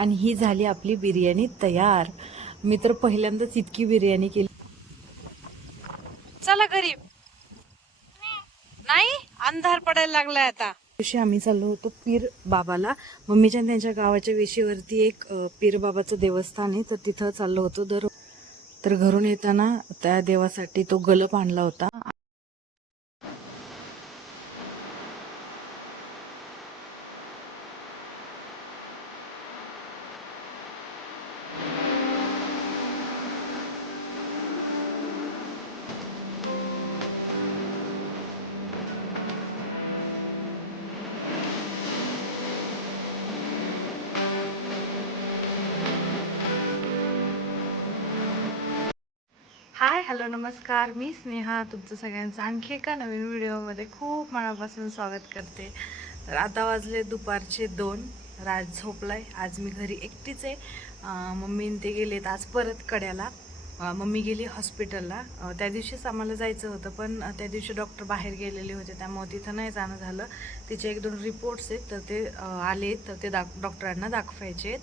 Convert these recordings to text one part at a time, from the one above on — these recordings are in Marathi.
आणि ही झाली आपली बिर्याणी तयार. मी तर पहिल्यांदाच इतकी बिर्याणी केली. चला घरी. नाही अंधार पडायला लागलाय आता. दिवशी आम्ही चाललो होतो पीर बाबाला. मम्मीच्या त्यांच्या गावाच्या वेशीवरती एक पीर बाबाचं देवस्थान आहे. तर तिथं चाललो होतो दर तर घरून येताना त्या देवासाठी तो गलप आणला होता. हाय हॅलो नमस्कार. मी स्नेहा. तुमचं सगळ्यांचं आणखी एका नवीन व्हिडिओमध्ये खूप मनापासून स्वागत करते. तर आता वाजले दुपारचे दोन. राज झोपलाय. आज मी घरी एकटीच आहे. अं, मम्मीन ते गेलेत आज परत कड्याला. मम्मी गेली हॉस्पिटलला. त्या दिवशीच आम्हाला जायचं होतं पण त्या दिवशी डॉक्टर बाहेर गेलेले होते त्यामुळे तिथं नाही जाणं झालं. तिचे एक दोन रिपोर्ट्स आहेत तर ते आले तर ते दाख डॉक्टरांना दाखवायचे आहेत.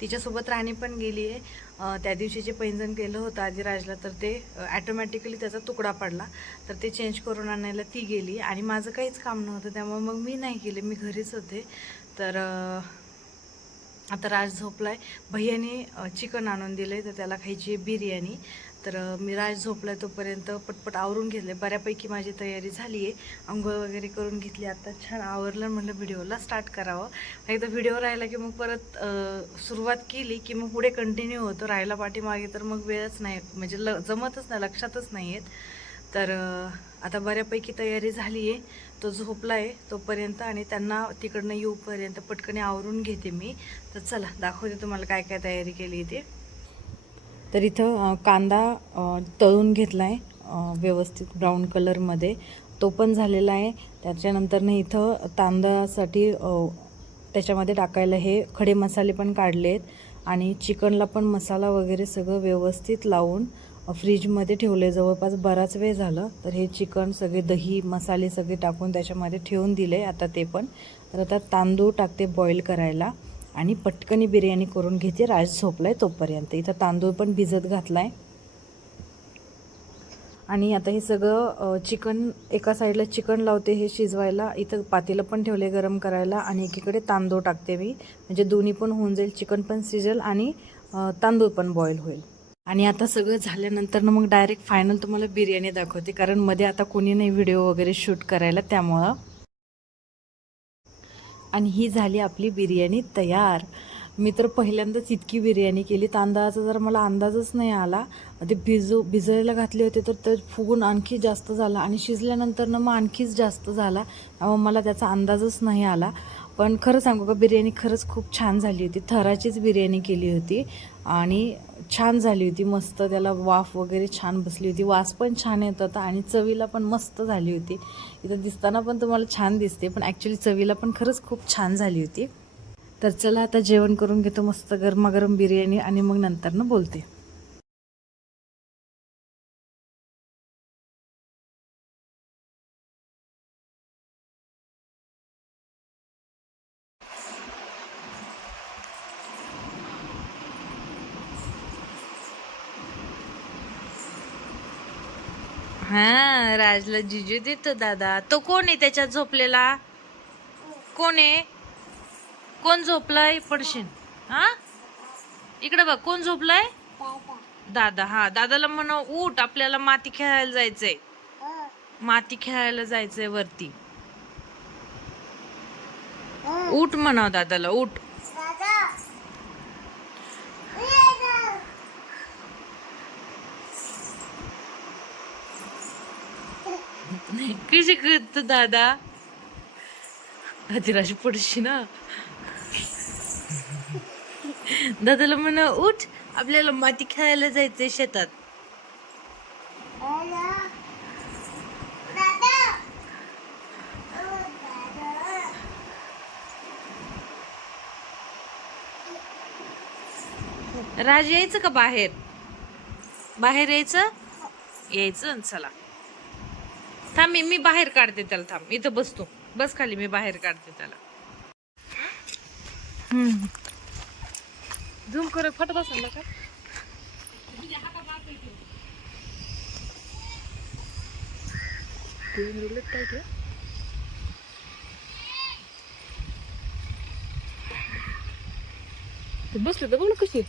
तिच्यासोबत राणी पण गेली आहे. त्या दिवशी जे पैंजण केलं होतं आदिराजला तर ते ॲटोमॅटिकली त्याचा तुकडा पडला. तर ते चेंज करून आणायला ती गेली. आणि माझं काहीच काम नव्हतं त्यामुळे मग मी नाही गेले मी घरीच होते. तर आता राज झोपलाय. भैयाने चिकन आणून दिलं आहे तर त्याला खायची आहे बिर्याणी. तर मी राज झोपलाय तोपर्यंत पटपट आवरून घेतले बऱ्यापैकी माझी तयारी झाली आहे आंघोळ वगैरे करून घेतली. आता छान आवरलं म्हटलं व्हिडिओला स्टार्ट करावं. एकदा व्हिडिओ राहिला की मग परत सुरुवात केली की मग पुढे कंटिन्यू होतो. राहायला पाठीमागे तर मग वेळच नाही. म्हणजे ल जमतच नाही लक्षातच नाही आहेत तर आता बऱ्यापैकी तयारी झाली आहे तो झोपला आहे तोपर्यंत आणि त्यांना तिकडनं येऊपर्यंत पटकन आवरून घेते मी. तर चला दाखवते तुम्हाला काय काय तयारी केली ते. तर इथं कांदा तळून घेतला आहे व्यवस्थित ब्राऊन कलरमध्ये तो पण झालेला आहे. त्याच्यानंतरनं इथं तांदळासाठी त्याच्यामध्ये टाकायला हे खडे मसाले पण काढले आहेत आणि चिकनला पण मसाला वगैरे सगळं व्यवस्थित लावून फ्रीजमध्ये ठेवले जवळपास बराच वेळ झालं तर हे चिकन सगळे दही मसाले सगळे टाकून त्याच्यामध्ये ठेवून दिले. आता ते पण तर आता तांदूळ टाकते बॉईल करायला. आणि पटकनी बिर्याणी करून घेते. राज झोपलाय तोपर्यंत. इथं तांदूळ पण भिजत घातलाय. आणि आता हे सगळं चिकन एका साईडला चिकन लावते हे शिजवायला. इथं पातेलं पण ठेवले गरम करायला आणि एकीकडे तांदूळ टाकते मी. म्हणजे दोन्ही पण होऊन जाईल चिकन पण शिजेल आणि तांदूळ पण बॉईल होईल. आणि आता सगळं झाल्यानंतर मग डायरेक्ट फायनल तुम्हाला बिर्याणी दाखवते. कारण मध्ये आता कोणी नाही व्हिडिओ वगैरे शूट करायला त्यामुळं आणि ही झाली आपली बिर्याणी तयार. मी तर पहिल्यांदाच इतकी बिर्याणी केली. तांदळाचा जर मला अंदाजच नाही आला ते भिजू भिजायला घातले होते तर ते फुगून आणखी जास्त झाला आणि शिजल्यानंतर ना मग आणखीच जास्त झाला. मला त्याचा अंदाजच नाही आला. पण खरं सांगू का बिर्याणी खरंच खूप छान झाली होती. थराचीच बिर्याणी केली होती आणि छान झाली होती मस्त. त्याला वाफ वगैरे छान बसली होती. वास पण छान येत होता आणि चवीला पण मस्त झाली होती. इथं दिसताना पण तुम्हाला छान दिसते पण ॲक्च्युली चवीला पण खरंच खूप छान झाली होती. तर चला आता जेवण करून घेतो मस्त गरमागरम बिर्याणी आणि मग नंतरनं बोलते. हा राजला जिजू देतो दादा. तो कोण आहे त्याच्यात झोपलेला? कोण आहे? कोण झोपलाय? पडशीन हा? इकडे बघ कोण झोपलाय? दादा. हा दादाला म्हणा उठ आपल्याला माती खेळायला जायचंय. माती खेळायला जायचंय वरती. उठ म्हणाव दादाला उठ. कशी करत दादा? अधिराज पडशी ना. दादाला म्हणा उठ आपल्याला माती खेळायला जायचंय शेतात. राज यायचं का बाहेर? बाहेर यायचं? यायचं न चला. थांब मी मी बाहेर काढते त्याला थांब. इथं बसतो बस खाली मी बाहेर काढते त्याला. झूम कर फट असेल का? काय ते बसले तर बघ ना कशी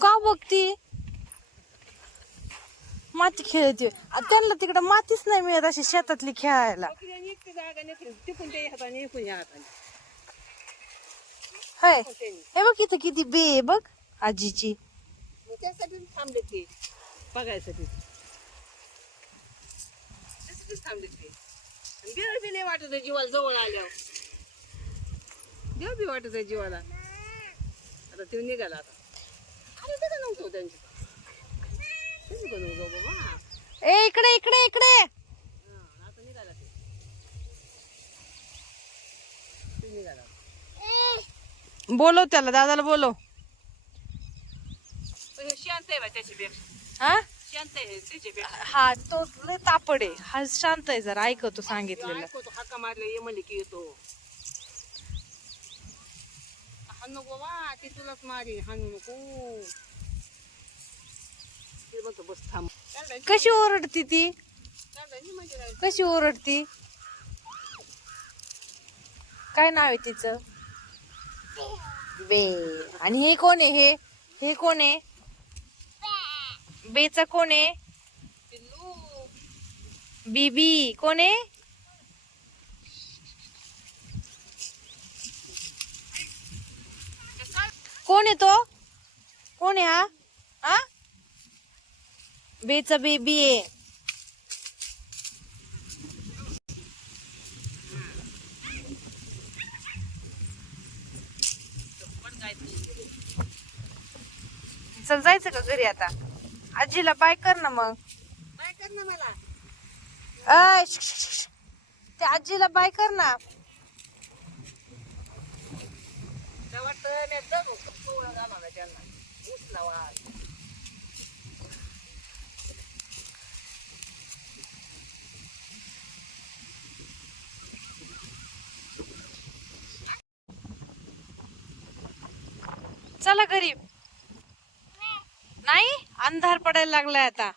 का बघती. माती खेळते. त्यांना तिकडे मातीच नाही मिळत अशी शेतातली खेळायला. होय. हे बघ इथं किती बे आहे बघ आजीची. त्यासाठी थांबले ते बघायसाठी त्यासाठीच थांबले ते बी नाही वाटत आहे जीवाला जवळ आल्यावर देव बी वाटत आहे जीवाला. आता ते निघाला आता. अरे बाबा ए इकडे इकडे इकडे. आता निघाला ते निघाला बोलव त्याला दादाला बोलव. शांत आहे बा त्याच्यापेक्षा हा? शांत आहे त्याच्यापेक्षा हा तो लय तापड आहे. हा शांत आहे जरा ऐकतो सांगितलेलं. हक्का हाका मारले ये म्हणले की येतो हाणू नको बा ती तुलाच मारी हाणू नको ते बस थांब कशी ओरडती ती? कशी ओरडती? काय नाव आहे तिचं? बे. आणि हे कोण आहे हे? हे कोण आहे? बेचा कोण आहे? बीबी. कोण आहे? कोण आहे तो? कोण आहे हा? हा? बेचा बेबी आहे. चल जायचं का घरी आता? आजीला बाय कर ना मग. काय कर ना मला. अय. त्या आजीला बाय कर ना. वाटतं त्यांना चला घरी. नाही अंधार पडायला लागलाय आता.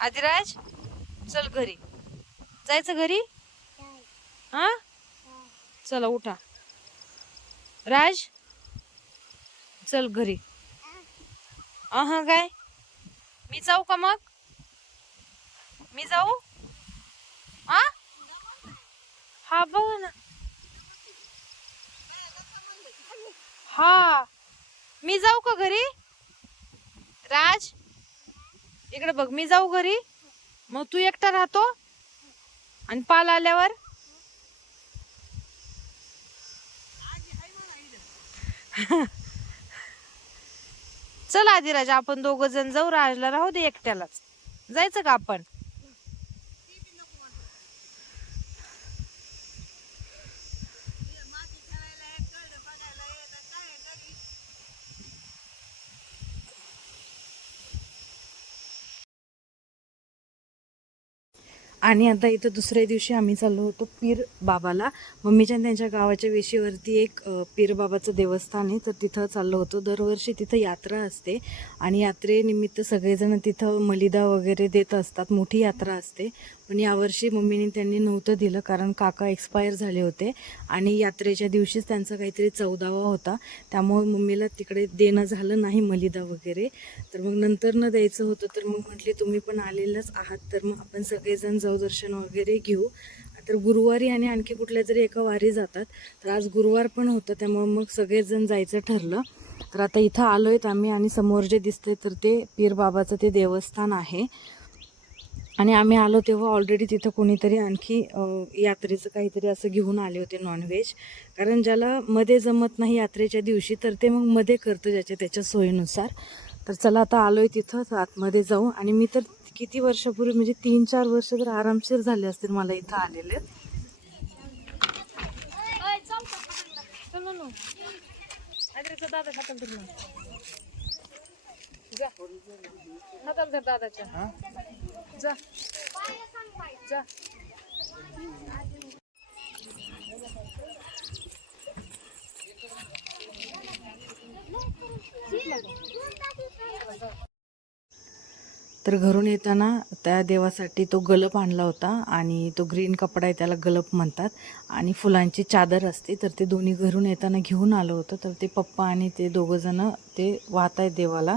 आदिराज चल घरी. जायचं घरी? हा? चला उठा. राज? चल घरी. हा काय? मी जाऊ का मग? मी जाऊ? हा हा बघ ना. हा. मी जाऊ का घरी? राज? इकडे बघ मी जाऊ घरी. मग तू एकटा राहतो आणि पाल आल्यावर? चल आदिराज आपण दोघ जण जाऊ राजला राहू दे एकट्यालाच. जायचं का आपण? आणि आता इथं दुसऱ्या दिवशी आम्ही चाललो होतो पीर बाबाला. मम्मीच्या त्यांच्या गावाच्या वेशीवरती एक पीर बाबाचं देवस्थान आहे. तर तिथं चाललो होतो. दरवर्षी तिथं यात्रा असते आणि यात्रेनिमित्त सगळेजण तिथं मलिदा वगैरे देत असतात. मोठी यात्रा असते. पण यावर्षी मम्मीने त्यांनी नव्हतं दिलं कारण काका एक्सपायर झाले होते. आणि यात्रेच्या दिवशीच त्यांचा काहीतरी चौदावा होता. त्यामुळे मम्मीला तिकडे देणं झालं नाही मलिदा वगैरे. तर मग नंतर न द्यायचं होतं तर मग म्हटले तुम्ही पण आलेलंच आहात तर मग आपण सगळेजण जाऊ दर्शन वगैरे घेऊ. तर गुरुवारी आणि आणखी कुठल्या तरी एका वारी जातात. तर आज गुरुवार पण होतं त्यामुळे मग सगळेजण जायचं ठरलं. तर आता इथं आलो आहेत आम्ही आणि समोर जे दिसते तर ते पीर बाबाचं ते देवस्थान आहे. आणि आम्ही आलो तेव्हा ऑलरेडी तिथं कोणीतरी आणखी यात्रेचं काहीतरी असं घेऊन आले होते नॉनव्हेज कारण ज्याला मध्ये जमत नाही यात्रेच्या दिवशी तर ते मग मध्ये करतं ज्याच्या त्याच्या सोयीनुसार तर चला आता आलोय तिथं तर आतमध्ये जाऊ आणि मी तर किती वर्षापूर्वी म्हणजे तीन चार वर्ष तर आरामशीर झाले असतील मला इथं आलेले दादाच्या. जा. जा. तर घरून येताना त्या देवासाठी तो गलप आणला होता आणि तो ग्रीन कपडा आहे त्याला गलप म्हणतात. आणि फुलांची चादर असते तर ते दोन्ही घरून येताना घेऊन आलं होतं. तर ते पप्पा आणि ते दोघं जण ते वाहत आहेत देवाला.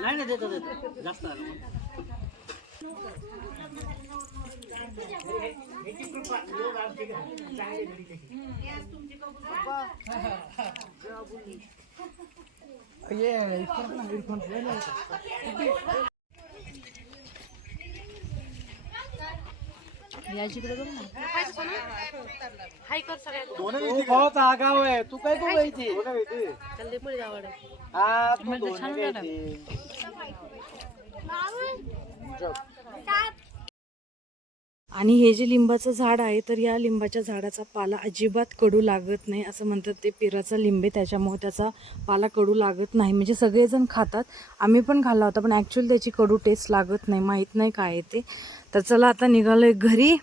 नाही देतो देतो जास्त आलं बहुत आगाव आहे. तू काय तू गायची हा तू दोन गायची आणि हे जे लिंबाचं झाड आहे तर या लिंबाच्या झाडाचा पाला अजिबात कडू लागत नाही असं म्हणतात ते पिराचा लिंबे. त्याच्यामुळे त्याचा पाला कडू लागत नाही. म्हणजे सगळेजण खातात. आम्ही पण खाल्ला होता पण ॲक्च्युअली त्याची कडू टेस्ट लागत नाही. माहीत नाही काय आहे ते. तर चला आता निघालोय घरी.